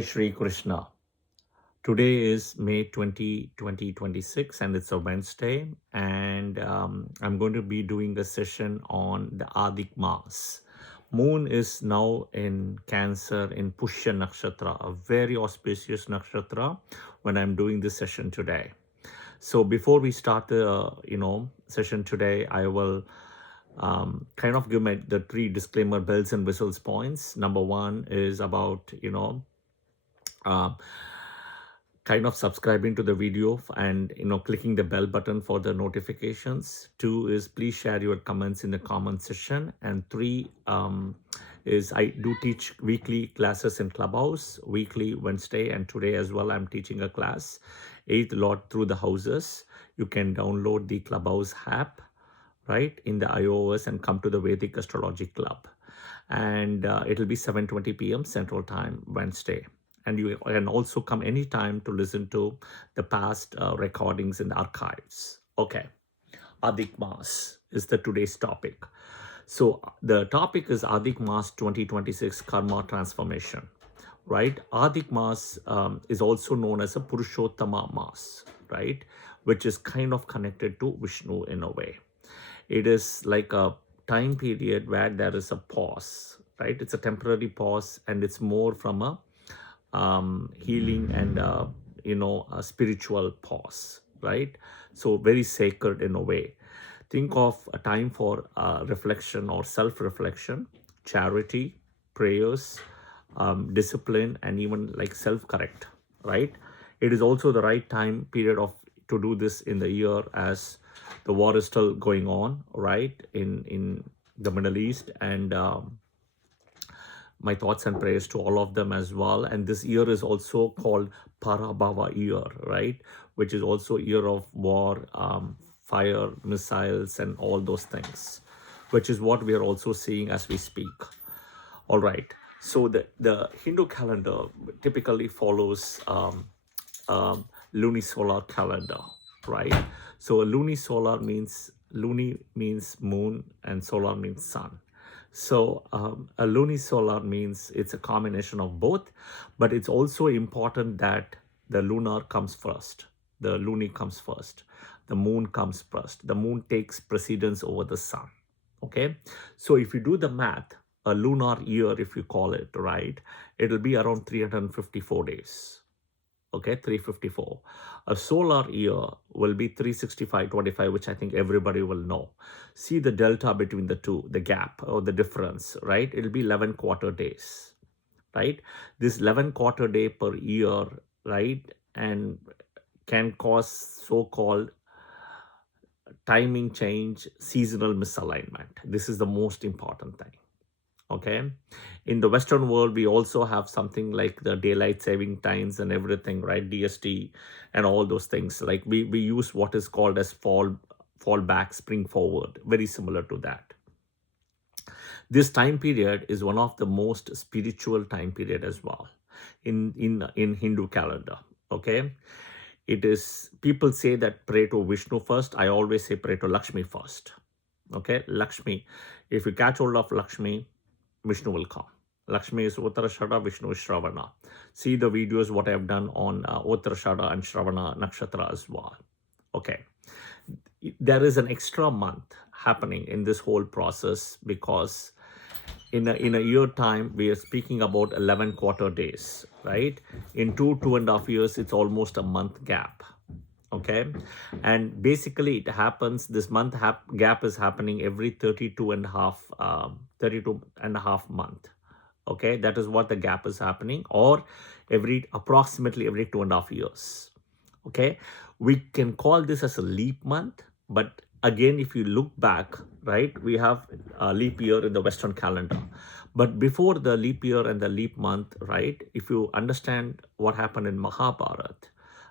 Shri Krishna. Today is May 2026, and it's a Wednesday. And I'm going to be doing a session on the Adhik Maas. Moon is now in Cancer in Pushya Nakshatra, a very auspicious nakshatra when I'm doing this session today. So before we start the session today, I will kind of give the three disclaimer bells and whistles points. Number one is about uh, kind of subscribing to the video and clicking the bell button for the notifications. Two is please share your comments in the comment section. And three is I do teach weekly classes in Clubhouse, weekly Wednesday, and today as well I'm teaching a class, Eighth Lord Through the Houses. You can download the Clubhouse app right in the iOS and come to the Vedic Astrology Club. And it'll be 7:20 p.m. Central Time, Wednesday. And you can also come anytime to listen to the past recordings in the archives. Okay, Adhik Maas is the today's topic. So the topic is Adhik Maas 2026 Karma Transformation, right? Adhik Maas is also known as a Purushottama Maas, right? Which is kind of connected to Vishnu in a way. It is like a time period where there is a pause, right? It's a temporary pause, and it's more from a healing and a spiritual pause, right? So very sacred in a way. Think of a time for reflection or self-reflection, charity, prayers, discipline, and even like self-correct, right? It is also the right time period of to do this in the year as the war is still going on, right, in the Middle East. And my thoughts and prayers to all of them as well. And this year is also called Parabhava year, right? Which is also year of war, fire, missiles, and all those things, which is what we are also seeing as we speak. All right. So the Hindu calendar typically follows lunisolar calendar, right? So a lunisolar means luni means moon and solar means sun. So a lunisolar means it's a combination of both, but it's also important that the lunar comes first, the luni comes first, the moon comes first. The moon takes precedence over the sun. Okay, so if you do the math, a lunar year, if you call it, right, it'll be around 354 days. Okay, 354. A solar year will be 365.25, which I think everybody will know. See the delta between the two, the gap or the difference, right? It'll be 11 quarter days, right? This 11 quarter day per year, right, and can cause so-called timing change, seasonal misalignment. This is the most important thing. Okay, in the Western world, we also have something like the daylight saving times and everything, right? DST and all those things. Like we use what is called as fall back, spring forward, very similar to that. This time period is one of the most spiritual time period as well in Hindu calendar. Okay, it is, people say that pray to Vishnu first. I always say pray to Lakshmi first. Okay, Lakshmi. If you catch hold of Lakshmi, Vishnu will come. Lakshmi is Uttarashada, Vishnu is Shravana. See the videos what I have done on Uttarashada and Shravana Nakshatra as well. Okay. There is an extra month happening in this whole process because in a year time, we are speaking about 11 quarter days, right? In 2.5 years, it's almost a month gap. Okay, and basically it happens, this month gap is happening every 32 and a half month. Okay, that is what the gap is happening, or approximately every 2.5 years. Okay, we can call this as a leap month, but again, if you look back, right, we have a leap year in the Western calendar. But before the leap year and the leap month, right, if you understand what happened in Mahabharat,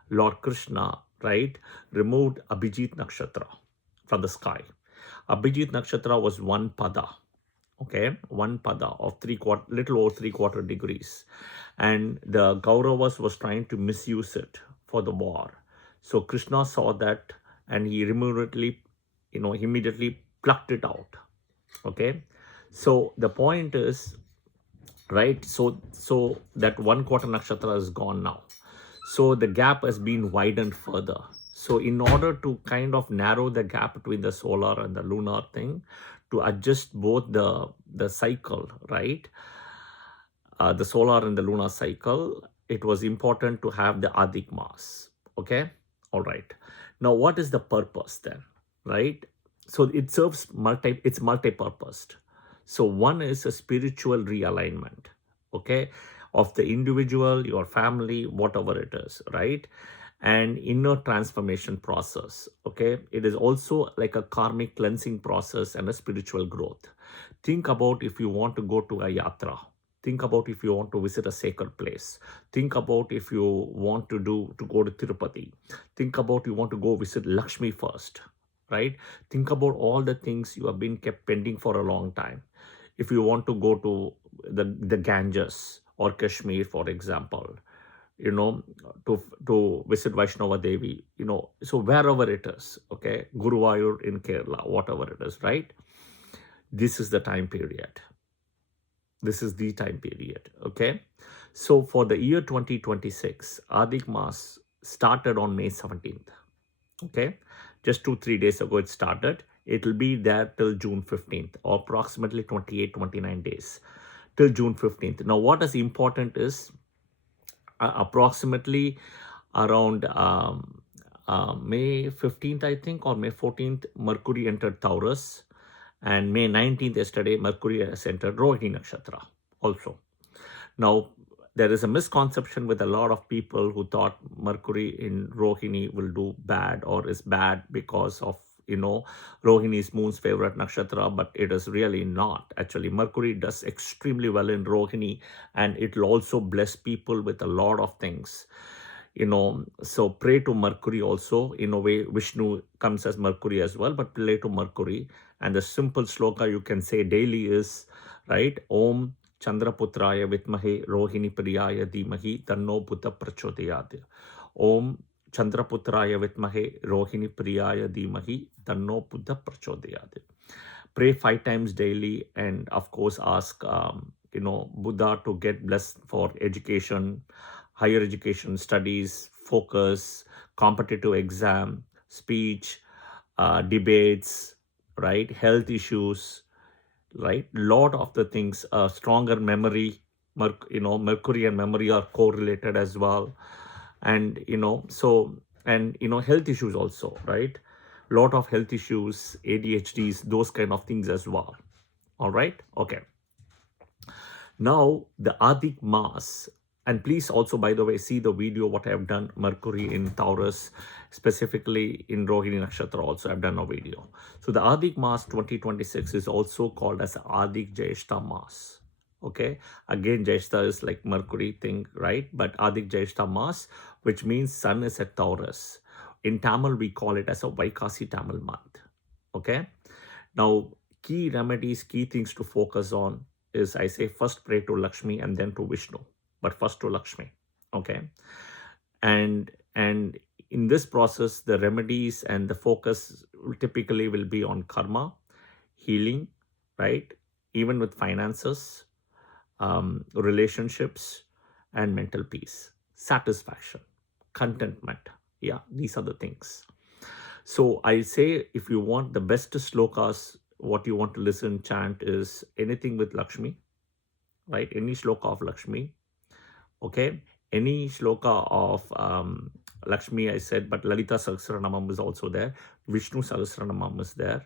Lord Krishna, right, removed Abhijit Nakshatra from the sky. Abhijit Nakshatra was one pada, okay, one pada of little over 3/4 degrees. And the Kauravas was trying to misuse it for the war. So Krishna saw that and he immediately plucked it out. Okay. So the point is, right? So that 1/4 nakshatra is gone now. So the gap has been widened further. So in order to kind of narrow the gap between the solar and the lunar thing, to adjust both the cycle, right? The solar and the lunar cycle, it was important to have the Adhik Maas. Okay, all right. Now, what is the purpose then, right? So it serves it's multi-purposed. So one is a spiritual realignment, okay, of the individual, your family, whatever it is, right? And inner transformation process, okay? It is also like a karmic cleansing process and a spiritual growth. Think about if you want to go to a yatra. Think about if you want to visit a sacred place. Think about if you want to go to Tirupati. Think about you want to go visit Lakshmi first, right? Think about all the things you have been kept pending for a long time. If you want to go to the Ganges or Kashmir, for example, you know, to visit Vaishnava Devi, you know, so wherever it is, okay, Guruvayur in Kerala, whatever it is, right? This is the time period. This is the time period, okay? So for the year 2026, Adhik Maas started on May 17th, okay? Just 2-3 days ago it started. It will be there till June 15th, or approximately 28-29 days till June 15th. Now what is important is approximately around May 15th, I think, or May 14th, Mercury entered Taurus. And May 19th, yesterday, Mercury has entered Rohini Nakshatra also. Now, there is a misconception with a lot of people who thought Mercury in Rohini will do bad or is bad because of, you know, Rohini is moon's favorite nakshatra, but it is really not. Actually, Mercury does extremely well in Rohini, and it will also bless people with a lot of things. You know, so pray to Mercury also. In a way, Vishnu comes as Mercury as well, but pray to Mercury. And the simple sloka you can say daily is, right, Om Chandraputraya Vitmahe Rohini Priyaya Dhimahi Tanno Buddha Prachodayat. Om Chandraputraya Vitmahe Rohini Priyaya Dhimahi Tanno Buddha Prachodayat. Pray 5 times daily, and of course ask you know, Buddha to get blessed for education, higher education, studies, focus, competitive exam, speech, debates, right, health issues, right, lot of the things, stronger memory. You know, Mercury and memory are correlated as well. And you know, so, and you know, health issues also, right? Lot of health issues, ADHDs, those kind of things as well. All right, okay. Now the Adhik Maas, and please also, by the way, see the video what I have done, Mercury in Taurus, specifically in Rohini Nakshatra also I've done a video. So the Adhik Maas 2026 is also called as Adhik Jyeshta Maas. Okay, again Jyeshta is like Mercury thing, right? But Adhik Jyeshta Maas, which means sun is at Taurus. In Tamil we call it as a Vaikasi Tamil month. Okay, now key remedies, key things to focus on is, I say, first pray to Lakshmi and then to Vishnu, but first to Lakshmi. Okay, and in this process, the remedies and the focus typically will be on karma, healing, right? Even with finances, relationships, and mental peace, satisfaction, contentment. Yeah, these are the things. So I say, if you want the best slokas, what you want to listen, chant is anything with Lakshmi, right? Any shloka of Lakshmi, okay? Any shloka of Lakshmi, I said, but Lalita Sahasranamam is also there. Vishnu Sahasranamam is there.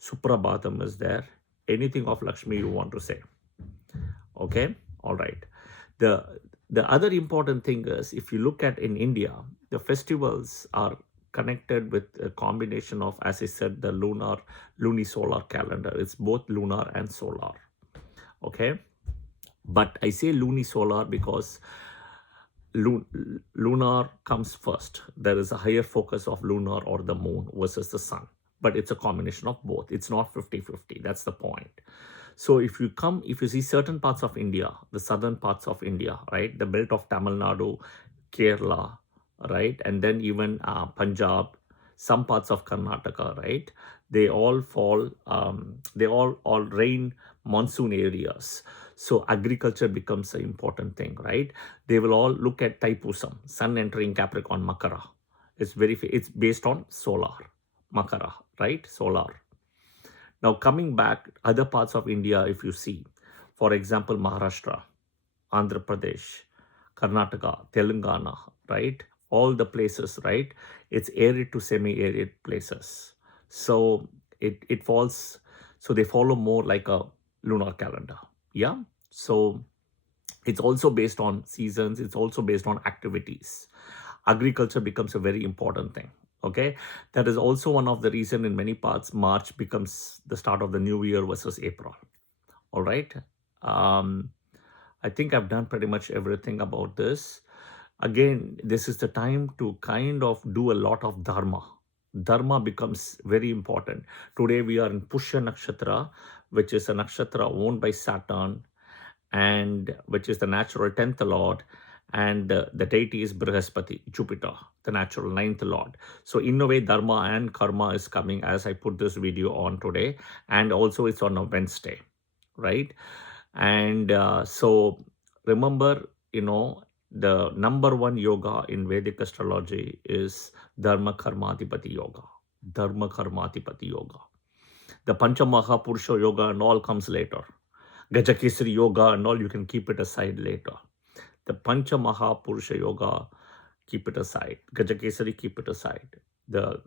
Suprabhatam is there. Anything of Lakshmi you want to say, okay? All right. The other important thing is, if you look at in India, the festivals are connected with a combination of, as I said, the lunisolar calendar. It's both lunar and solar. Okay, but I say lunisolar because lunar comes first. There is a higher focus of lunar or the moon versus the sun, but it's a combination of both. It's not 50-50. That's the point. So if you see certain parts of India, the southern parts of India, right, the belt of Tamil Nadu, Kerala, right, and then even Punjab, some parts of Karnataka, right, they all fall, they all rain monsoon areas. So agriculture becomes an important thing, right? They will all look at Taipusam, sun entering Capricorn, Makara. It's based on solar, Makara, right? Solar. Now coming back, other parts of India, if you see, for example, Maharashtra, Andhra Pradesh, Karnataka, Telangana, right? All the places, right? It's arid to semi-arid places. So it falls, so they follow more like a lunar calendar. Yeah. So it's also based on seasons, it's also based on activities. Agriculture becomes a very important thing. Okay. That is also one of the reason in many parts March becomes the start of the new year versus April. All right. Um, I think I've done pretty much everything about this. Again, this is the time to kind of do a lot of dharma. Dharma becomes very important. Today we are in Pushya Nakshatra, which is a nakshatra owned by Saturn, and which is the natural 10th lord, and the deity is Brihaspati, Jupiter, the natural 9th lord. So in a way, dharma and karma is coming as I put this video on today, and also it's on a Wednesday, right? And so remember, the number one yoga in Vedic astrology is Dharma Karmadipati Yoga. Dharma Karmadipati Yoga. The Panchamaha Purusha Yoga and all comes later. Gajakesari Yoga and all, you can keep it aside later. The Panchamaha Purusha Yoga, keep it aside. Gajakesari, keep it aside. The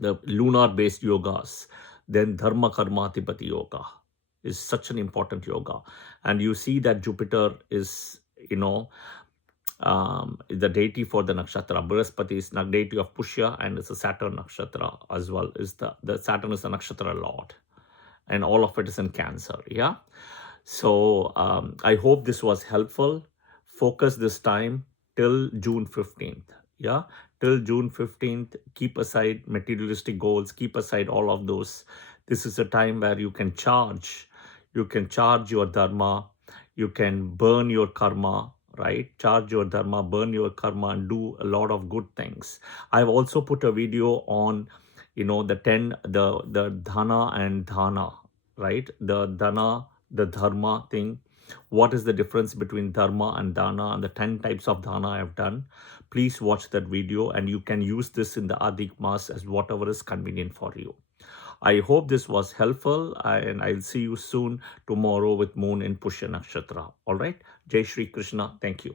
lunar based yogas, then Dharma Karmatipati Yoga is such an important yoga. And you see that Jupiter is, the deity for the nakshatra. Brihaspati is the deity of Pushya, and it's a Saturn nakshatra as well. Is the Saturn is the nakshatra lord, and all of it is in Cancer. Yeah. So I hope this was helpful. Focus this time till June 15th. Yeah. Till June 15th, keep aside materialistic goals, keep aside all of those. This is a time where you can charge. You can charge your dharma. You can burn your karma, right? Charge your dharma, burn your karma, and do a lot of good things. I've also put a video on, the dhana and dhana, right? The dhana, the dharma thing. What is the difference between dharma and dana, and the 10 types of dana I have done? Please watch that video, and you can use this in the Adhik Maas as whatever is convenient for you. I hope this was helpful, and I'll see you soon tomorrow with Moon in Pushya Nakshatra. All right. Jai Shri Krishna. Thank you.